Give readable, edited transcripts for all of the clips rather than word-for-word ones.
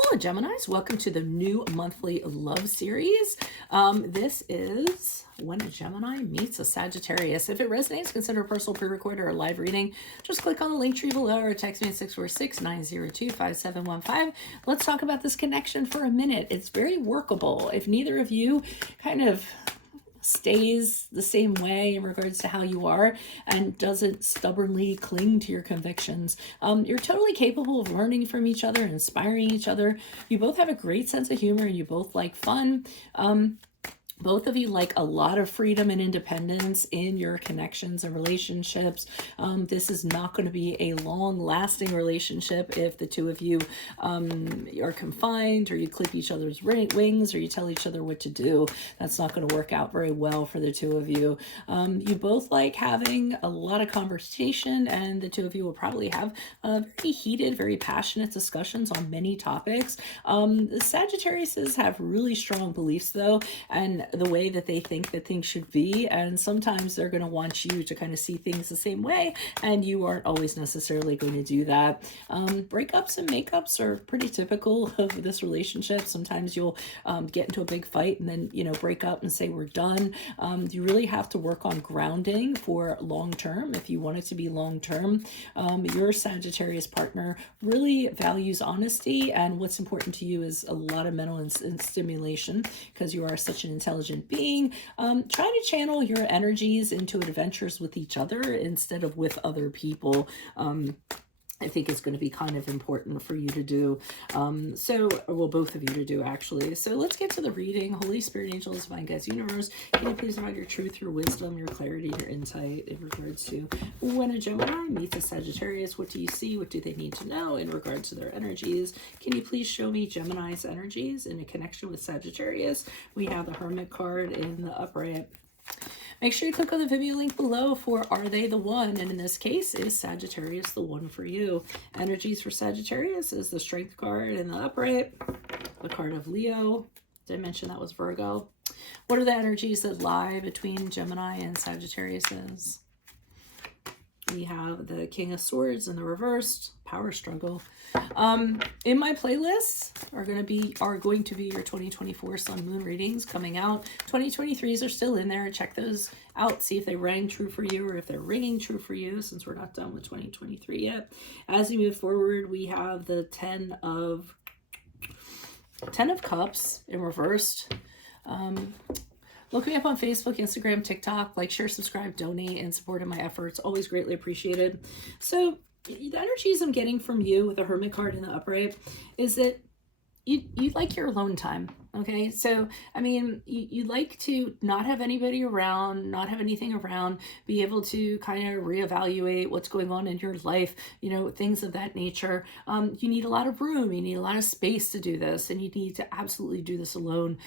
Hola Geminis, welcome to the new monthly love series. This is when a Gemini meets a Sagittarius. If it resonates, consider a personal pre-record or a live reading. Just click on the link tree below or text me at 646-902-5715. Let's talk about this connection for a minute. It's very workable. If neither of you kind of stays the same way in regards to how you are and doesn't stubbornly cling to your convictions. You're totally capable of learning from each other and inspiring each other. You both have a great sense of humor and you both like fun. Both of you like a lot of freedom and independence in your connections and relationships. This is not going to be a long-lasting relationship if the two of you are confined, or you clip each other's wings, or you tell each other what to do. That's not going to work out very well for the two of you. You both like having a lot of conversation, and the two of you will probably have very heated, very passionate discussions on many topics. The Sagittariuses have really strong beliefs, though, and the way that they think that things should be, and sometimes they're going to want you to kind of see things the same way, and you aren't always necessarily going to do that. Breakups and makeups are pretty typical of this relationship. Sometimes you'll get into a big fight and then break up and say we're done. You really have to work on grounding for long term if you want it to be long term. Your Sagittarius partner really values honesty, and what's important to you is a lot of mental and stimulation, because you are such an intelligent being. Try to channel your energies into adventures with each other instead of with other people. I think it's going to be kind of important for you to do. Well, both of you to do, actually. So let's get to the reading. Holy Spirit, angels, divine guides, universe, can you please provide your truth, your wisdom, your clarity, your insight in regards to when a Gemini meets a Sagittarius? What do you see? What do they need to know in regards to their energies? Can you please show me Gemini's energies in a connection with Sagittarius? We have the Hermit card in the upright. Make sure you click on the Vimeo link below for Are They the One? And in this case, is Sagittarius the one for you? Energies for Sagittarius is the Strength card in the upright, the card of Leo. Did I mention that was Virgo? What are the energies that lie between Gemini and Sagittarius? We have the King of Swords in the reversed, power struggle. In my playlists are going to be your 2024 Sun Moon readings coming out. 2023s are still in there. Check those out. See if they rang true for you or if they're ringing true for you, since we're not done with 2023 yet. As we move forward, we have the Ten of Cups in reversed. Look me up on Facebook, Instagram, TikTok. Like, share, subscribe, donate, and support in my efforts. Always greatly appreciated. So the energies I'm getting from you with the Hermit card in the upright is that you like your alone time. Okay, so I mean, you like to not have anybody around, not have anything around, be able to kind of reevaluate what's going on in your life, things of that nature. You need a lot of room, you need a lot of space to do this, and you need to absolutely do this alone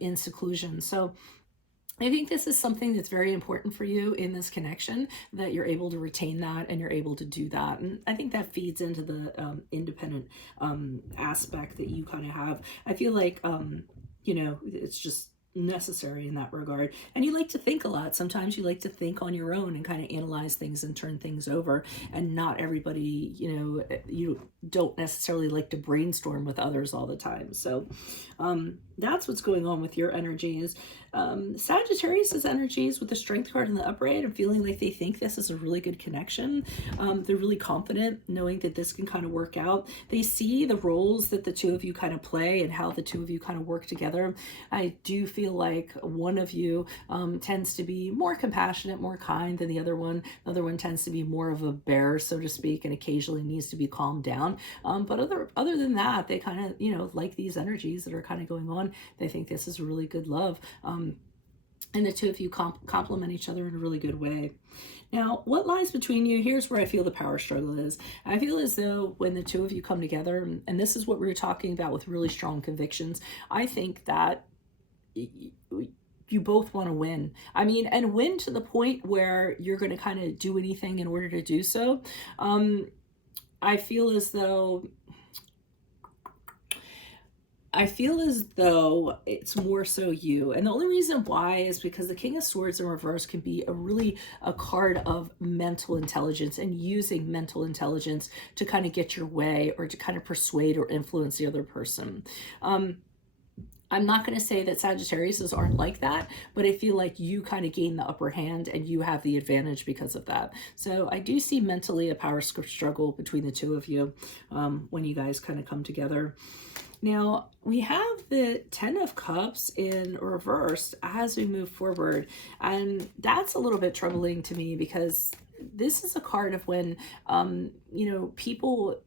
in seclusion. So I think this is something that's very important for you in this connection, that you're able to retain that and you're able to do that. And I think that feeds into the independent aspect that you kind of have. I feel like, it's just necessary in that regard. And you like to think a lot. Sometimes you like to think on your own and kind of analyze things and turn things over. And not everybody, you don't necessarily like to brainstorm with others all the time. So that's what's going on with your energies. Sagittarius's energies with the Strength card in the upright, I'm feeling like they think this is a really good connection. They're really confident knowing that this can kind of work out. They see the roles that the two of you kind of play and how the two of you kind of work together. I do feel like one of you tends to be more compassionate, more kind than the other one. The other one tends to be more of a bear, so to speak, and occasionally needs to be calmed down. But other than that, they kind of, like these energies that are kind of going on. They think this is a really good love. And the two of you complement each other in a really good way. Now, what lies between you? Here's where I feel the power struggle is. I feel as though when the two of you come together, and this is what we were talking about with really strong convictions, I think that you both want to win. I mean, and win to the point where you're going to kind of do anything in order to do so. I feel as though I feel as though it's more so you. And the only reason why is because the King of Swords in reverse can be a card of mental intelligence and using mental intelligence to kind of get your way or to kind of persuade or influence the other person. I'm not going to say that Sagittariuses aren't like that, but I feel like you kind of gain the upper hand and you have the advantage because of that. So I do see mentally a power struggle between the two of you when you guys kind of come together. Now, we have the Ten of Cups in reverse as we move forward, and that's a little bit troubling to me because this is a card of when, people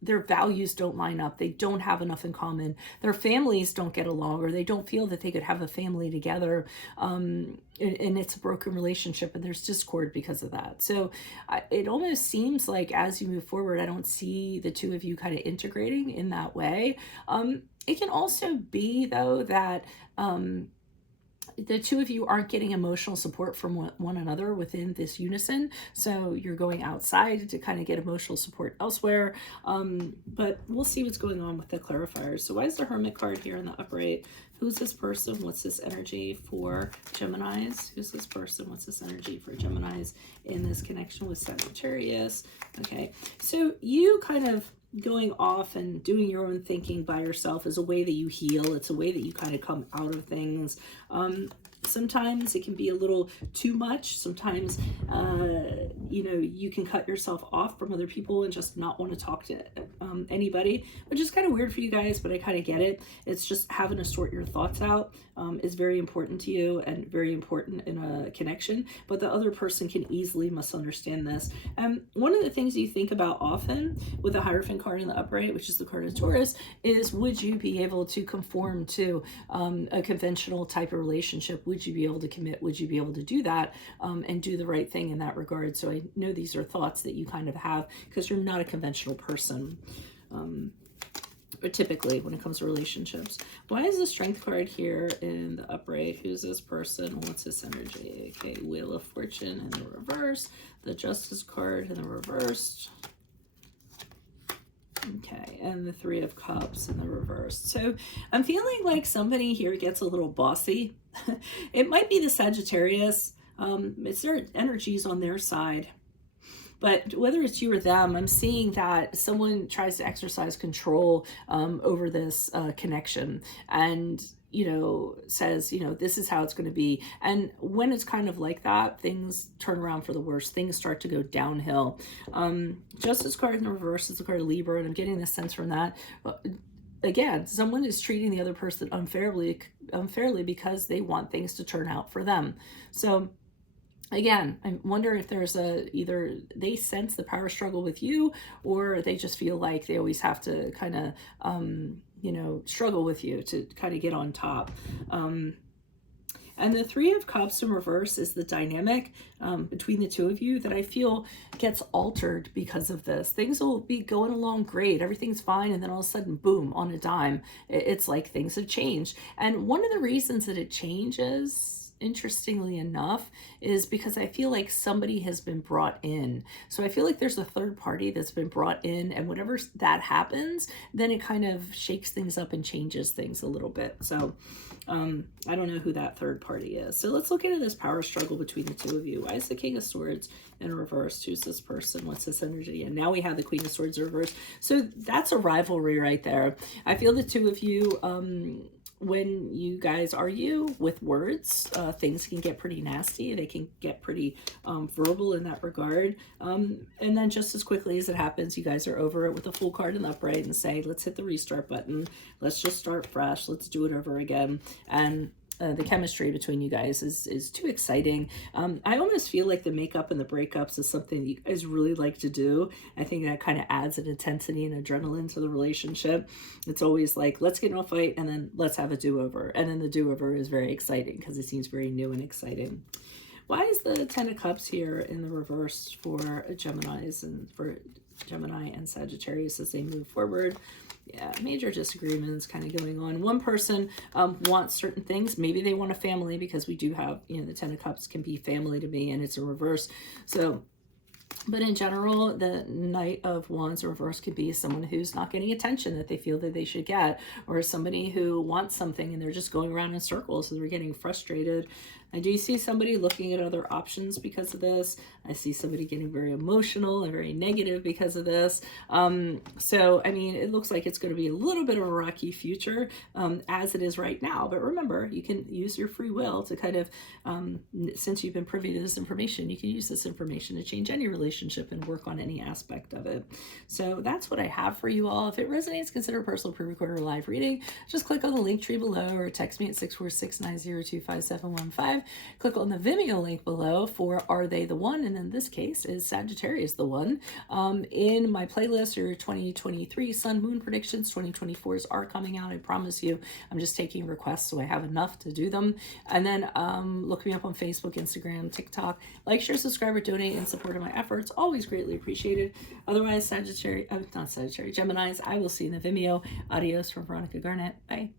their values don't line up. They don't have enough in common. Their families don't get along, or they don't feel that they could have a family together. And it's a broken relationship and there's discord because of that. So it almost seems like as you move forward, I don't see the two of you kind of integrating in that way. It can also be though that, the two of you aren't getting emotional support from one another within this unison. So you're going outside to kind of get emotional support elsewhere. But we'll see what's going on with the clarifiers. So why is the Hermit card here in the upright? Who's this person? What's this energy for Geminis? Who's this person? What's this energy for Geminis in this connection with Sagittarius? Okay, so you kind of going off and doing your own thinking by yourself is a way that you heal. It's a way that you kind of come out of things. Sometimes it can be a little too much. Sometimes, you can cut yourself off from other people and just not want to talk to anybody, which is kind of weird for you guys, but I kind of get it. It's just having to sort your thoughts out is very important to you and very important in a connection, but the other person can easily misunderstand this. One of the things you think about often with the Hierophant card in the upright, which is the card of Taurus, is would you be able to conform to a conventional type of relationship? Would you be able to commit? Would you be able to do that and do the right thing in that regard? So I know these are thoughts that you kind of have because you're not a conventional person. Or typically when it comes to relationships. Why is the Strength card here in the upright? Who's this person? What's this energy? Okay, Wheel of Fortune in the reverse. The Justice card in the reverse. Okay, and the Three of Cups in the reverse. So I'm feeling like somebody here gets a little bossy. It might be the Sagittarius. It's their energies on their side. But whether it's you or them, I'm seeing that someone tries to exercise control over this connection and, says, this is how it's going to be. And when it's kind of like that, things turn around for the worst. Things start to go downhill. Justice card in the reverse is the card of Libra, and I'm getting this sense from that. Again, someone is treating the other person unfairly because they want things to turn out for them. So again, I wonder if there's either they sense the power struggle with you, or they just feel like they always have to kind of, struggle with you to kind of get on top. And the Three of Cups in reverse is the dynamic between the two of you that I feel gets altered because of this. Things will be going along great. Everything's fine. And then all of a sudden, boom, on a dime, it's like things have changed. And one of the reasons that it changes, interestingly enough, is because I feel like somebody has been brought in. So I feel like there's a third party that's been brought in, and whenever that happens, then it kind of shakes things up and changes things a little bit. So I don't know who that third party is. So let's look into this power struggle between the two of you. Why is the King of Swords in reverse? Who's this person? What's this energy? And now we have the Queen of Swords in reverse. So that's a rivalry right there. I feel the two of you, when you guys argue with words, things can get pretty nasty. They can get pretty verbal in that regard. And then just as quickly as it happens, you guys are over it with a Fool card in the upright and say, let's hit the restart button. Let's just start fresh. Let's do it over again. And the chemistry between you guys is too exciting. I almost feel like the makeup and the breakups is something that you guys really like to do. I think that kind of adds an intensity and adrenaline to the relationship. It's always like, let's get in a fight and then let's have a do-over. And then the do-over is very exciting because it seems very new and exciting. Why is the Ten of Cups here in the reverse for Geminis and for Gemini and Sagittarius as they move forward? Yeah, major disagreements kind of going on. One person wants certain things. Maybe they want a family, because we do have, the Ten of Cups can be family to me, and it's a reverse. So But in general, the Knight of Wands reverse could be someone who's not getting attention that they feel that they should get, or somebody who wants something and they're just going around in circles and they're getting frustrated. I do see somebody looking at other options because of this. I see somebody getting very emotional and very negative because of this. So, I mean, it looks like it's going to be a little bit of a rocky future as it is right now. But remember, you can use your free will to kind of, since you've been privy to this information, you can use this information to change any relationship and work on any aspect of it. So that's what I have for you all. If it resonates, consider a personal pre-recorded or live reading. Just click on the link tree below or text me at 646-902-5715. Click on the Vimeo link below for Are They the One? And in this case, is Sagittarius the one? In my playlist, your 2023 Sun Moon predictions, 2024s are coming out. I promise you. I'm just taking requests, so I have enough to do them. And then look me up on Facebook, Instagram, TikTok. Like, share, subscribe, or donate in support of my efforts. Always greatly appreciated. Otherwise, Geminis, I will see you in the Vimeo. Adios from Veronica Garnett. Bye.